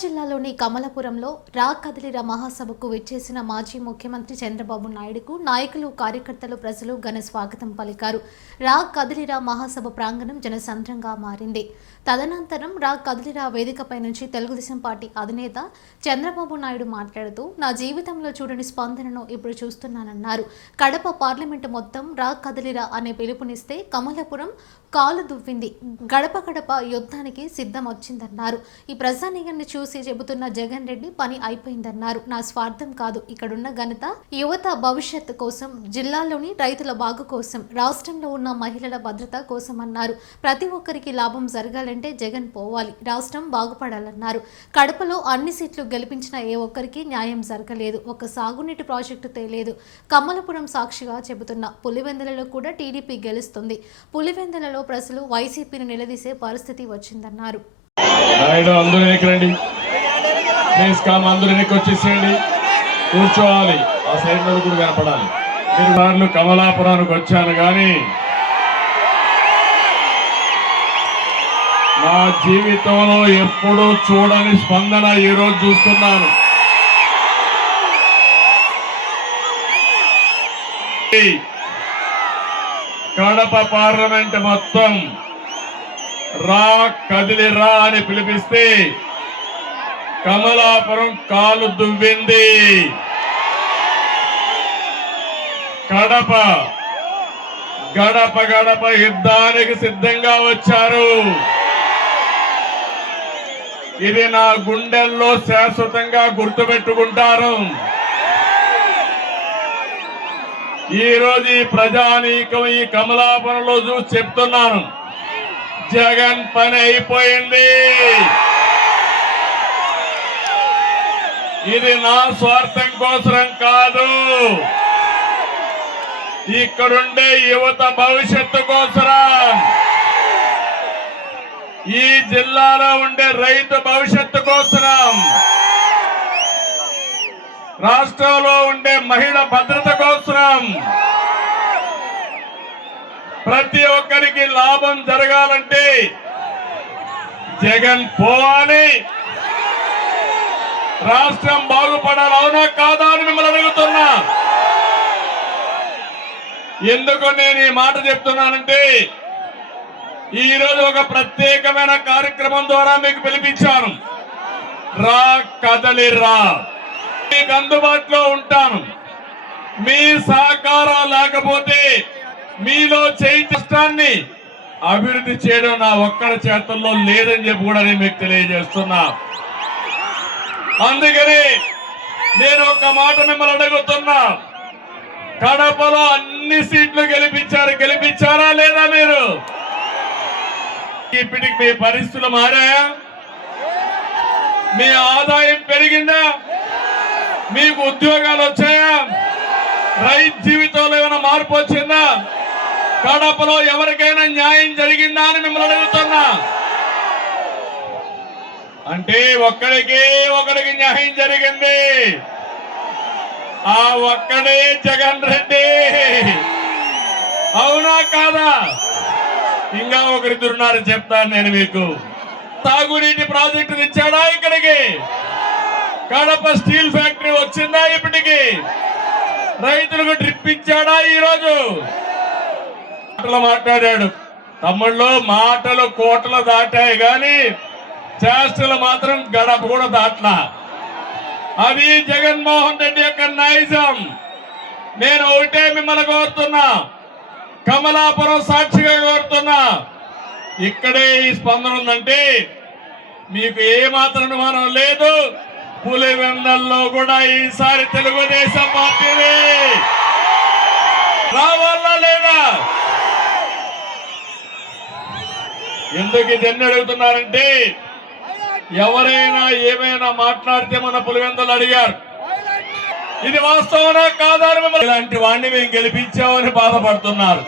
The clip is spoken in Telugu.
జిల్లాలోని కమలపురంలో రా కదిలిర మహాసభకు విచ్చేసిన మాజీ ముఖ్యమంత్రి చంద్రబాబు నాయుడుకు నాయకులు కార్యకర్తలు ప్రజలు ఘన స్వాగతం పలికారు. రా కదిలిరా మహాసభ ప్రాంగణం జనసంద్రంగా మారింది. తదనంతరం రా కదిలిరా వేదికపై నుంచి తెలుగుదేశం పార్టీ అధినేత చంద్రబాబు నాయుడు మాట్లాడుతూ నా జీవితంలో చూడని స్పందనను ఇప్పుడు చూస్తున్నానన్నారు. కడప పార్లమెంటు మొత్తం రా కదిలిరా అనే పిలుపునిస్తే కమలపురం కాలు దువ్వింది. గడప గడప యుద్ధానికి సిద్ధం వచ్చిందన్నారు ఈ ప్రజానీయాన్ని చూసి చెబుతున్న జగన్ రెడ్డి పని అయిపోయిందన్నారు. నా స్వార్థం కాదు. ఇక్కడున్న ఘనత యువత భవిష్యత్తు కోసం జిల్లాలోని రైతుల బాగు కోసం రాష్ట్రంలో ఉన్న మహిళల భద్రత కోసం అన్నారు ప్రతి ఒక్కరికి లాభం జరగాలి గెలవాలంటే జగన్ పోవాలి రాష్ట్రం బాగుపడాలన్నారు. కడపలో అన్ని సీట్లు గెలిపించిన ఏ ఒక్కరికి న్యాయం జరగలేదు. ఒక సాగునీటి ప్రాజెక్టు తేలేదు. కమలపురం సాక్షిగా చెబుతున్న పులివెందులలో కూడా టీడీపీ గెలుస్తుంది. పులివెందులలో ప్రజలు వైసీపీని నిలదీసే పరిస్థితి వచ్చిందన్నారు. ప్లీజ్ కామ్ అందరూ వెనక్కి వచ్చేసేయండి కూర్చోవాలి. ఆ సైడ్ కూడా కనపడాలి. మీరు సార్లు కమలాపురానికి వచ్చాను కానీ నా జీవితంలో ఎప్పుడూ చూడని స్పందన ఈ రోజు చూస్తున్నాను కడప పార్లమెంట్ మొత్తం రా కదిలి రా అని పిలిపిస్తే కమలాపురం కాలు దువ్వింది. కడప గడప గడప యుద్ధానికి సిద్ధంగా వచ్చారు. ఇది నా గుండెల్లో శాశ్వతంగా గుర్తుపెట్టుకుంటారు. ఈరోజు రోజు ఈ ప్రజానీకం ఈ కమలాపురంలో చూసి చెప్తున్నాను. జగన్ పని అయిపోయింది. ఇది నా స్వార్థం కోసరం కాదు. ఇక్కడుండే యువత భవిష్యత్తు కోసరం. ఈ జిల్లాలో ఉండే రైతు భవిష్యత్తు కోసరం. రాష్ట్రంలో ఉండే మహిళ భద్రత కోసరం. ప్రతి ఒక్కరికి లాభం జరగాలంటే జగన్ పోవాలి. రాష్ట్రం బాగుపడాలి అవునా కాదా అని మిమ్మల్ని అడుగుతున్నా. ఎందుకు నేను ఈ మాట చెప్తున్నానంటే ఈ రోజు ఒక ప్రత్యేకమైన కార్యక్రమం ద్వారా మీకు పిలిపించాను. రా కదలి రా. మీకు అందుబాటులో ఉంటాను. మీ సహకారం లేకపోతే మీలో చేయి కష్టాన్ని అభివృద్ధి చేయడం నా ఒక్కడి చేతుల్లో లేదని చెప్పి కూడా నేను మీకు తెలియజేస్తున్నా. అందుకని నేను ఒక్క మాట మిమ్మల్ని అడుగుతున్నా. కడపలో అన్ని సీట్లు గెలిపించారు. గెలిపించారా లేదా మీరు? ఇప్పటికి మీ పరిస్థితులు మారాయా? మీ ఆదాయం పెరిగిందా? మీకు ఉద్యోగాలు వచ్చాయా? రైతు జీవితంలో ఏమైనా మార్పు వచ్చిందా? కడపలో ఎవరికైనా న్యాయం జరిగిందా అని మిమ్మల్ని అడుగుతున్నా. అంటే ఒక్కడికి ఒకడికి న్యాయం జరిగింది. ఆ ఒక్కడే జగన్ రెడ్డి. అవునా కాదా? ఇంకా ఒకరిద్దరున్నారు చెప్తాను నేను మీకు. తాగునీటి ప్రాజెక్టులు ఇచ్చాడా ఇక్కడికి? కడప స్టీల్ ఫ్యాక్టరీ వచ్చిందా ఇప్పటికి? రైతులకు ట్రిప్ ఇచ్చాడా ఈరోజు? మాటలు మాట్లాడాడు. తమ్ముళ్ళు మాటలు కోటలు దాటాయి గాని చేష్టలు మాత్రం గడప కూడా దాట్లా. అది జగన్మోహన్ రెడ్డి యొక్క నైజం. నేను ఒకటే మిమ్మల్ని కోరుతున్నా. కమలాపురం సాక్షిగా కోరుతున్నా. ఇక్కడే ఈ స్పందన ఉందంటే మీకు ఏ అనుమానం లేదు. పులివెందల్లో కూడా ఈసారి తెలుగుదేశం పార్టీని రావాలా లేదా? ఎందుకు ఇదన్నీ అడుగుతున్నారంటే ఎవరైనా ఏమైనా మాట్లాడితే మన పులివెందలు అడిగారు. ఇది వాస్తవనా కాదా మిమ్మల్ని ఇలాంటి వాడిని మేము గెలిపించామని బాధపడుతున్నారు.